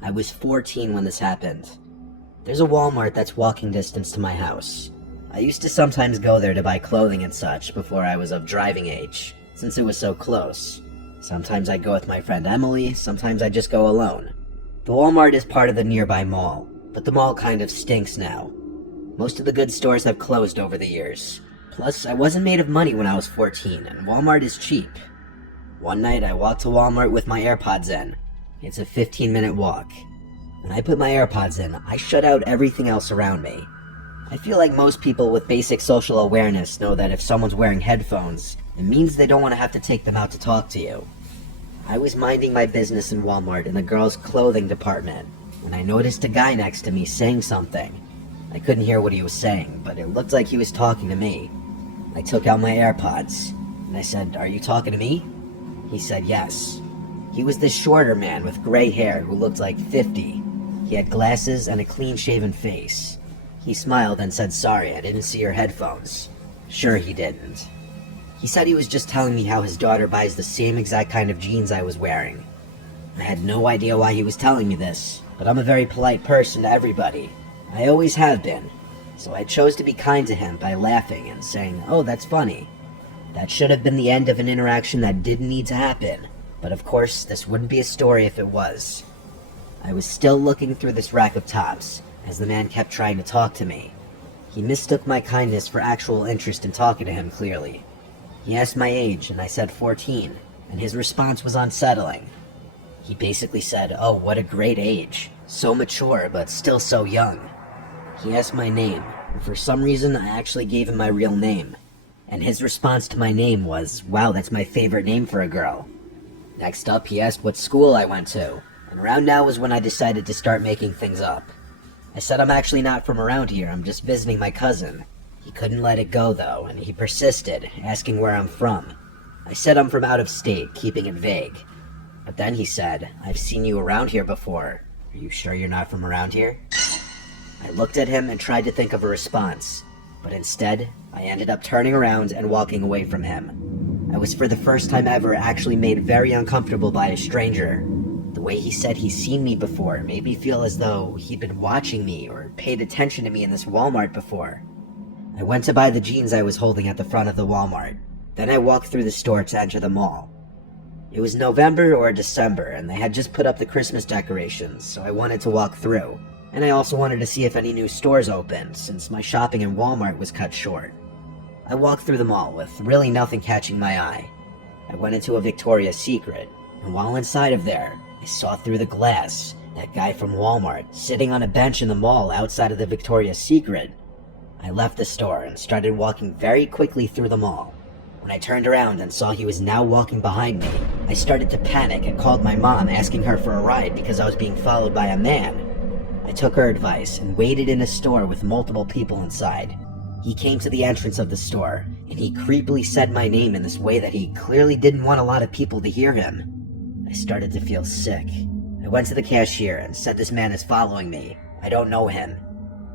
I was 14 when this happened. There's a Walmart that's walking distance to my house. I used to sometimes go there to buy clothing and such before I was of driving age, since it was so close. Sometimes I'd go with my friend Emily, sometimes I'd just go alone. The Walmart is part of the nearby mall, but the mall kind of stinks now. Most of the good stores have closed over the years. Plus, I wasn't made of money when I was 14, and Walmart is cheap. One night I walked to Walmart with my AirPods in. It's a 15-minute walk. When I put my AirPods in, I shut out everything else around me. I feel like most people with basic social awareness know that if someone's wearing headphones, it means they don't want to have to take them out to talk to you. I was minding my business in Walmart in the girls' clothing department when I noticed a guy next to me saying something. I couldn't hear what he was saying, but it looked like he was talking to me. I took out my AirPods, and I said, "Are you talking to me?" He said yes. He was this shorter man with gray hair who looked like 50. He had glasses and a clean-shaven face. He smiled and said, "Sorry, I didn't see your headphones." Sure he didn't. He said he was just telling me how his daughter buys the same exact kind of jeans I was wearing. I had no idea why he was telling me this, but I'm a very polite person to everybody. I always have been. So I chose to be kind to him by laughing and saying, "Oh, that's funny." That should have been the end of an interaction that didn't need to happen. But of course, this wouldn't be a story if it was. I was still looking through this rack of tops, as the man kept trying to talk to me. He mistook my kindness for actual interest in talking to him, clearly. He asked my age, and I said 14, and his response was unsettling. He basically said, "Oh, what a great age. So mature, but still so young." He asked my name, and for some reason I actually gave him my real name. And his response to my name was, "Wow, that's my favorite name for a girl." Next up, he asked what school I went to, and around now was when I decided to start making things up. I said I'm actually not from around here, I'm just visiting my cousin. He couldn't let it go though, and he persisted, asking where I'm from. I said I'm from out of state, keeping it vague. But then he said, "I've seen you around here before. Are you sure you're not from around here?" I looked at him and tried to think of a response, but instead, I ended up turning around and walking away from him. I was for the first time ever actually made very uncomfortable by a stranger. The way he said he's seen me before made me feel as though he'd been watching me or paid attention to me in this Walmart before. I went to buy the jeans I was holding at the front of the Walmart. Then I walked through the store to enter the mall. It was November or December, and they had just put up the Christmas decorations, so I wanted to walk through. And I also wanted to see if any new stores opened, since my shopping in Walmart was cut short. I walked through the mall with really nothing catching my eye. I went into a Victoria's Secret, and while inside of there, I saw through the glass that guy from Walmart sitting on a bench in the mall outside of the Victoria's Secret. I left the store and started walking very quickly through the mall. When I turned around and saw he was now walking behind me, I started to panic and called my mom, asking her for a ride because I was being followed by a man. I took her advice and waited in a store with multiple people inside. He came to the entrance of the store, and he creepily said my name in this way that he clearly didn't want a lot of people to hear him. I started to feel sick. I went to the cashier and said this man is following me. I don't know him.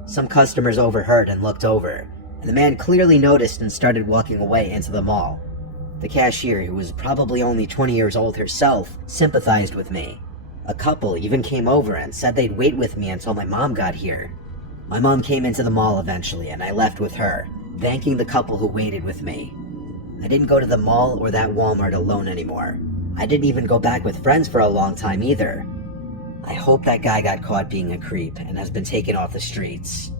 Some customers overheard and looked over, and the man clearly noticed and started walking away into the mall. The cashier, who was probably only 20 years old herself, sympathized with me. A couple even came over and said they'd wait with me until my mom got here. My mom came into the mall eventually, and I left with her, thanking the couple who waited with me. I didn't go to the mall or that Walmart alone anymore. I didn't even go back with friends for a long time either. I hope that guy got caught being a creep and has been taken off the streets.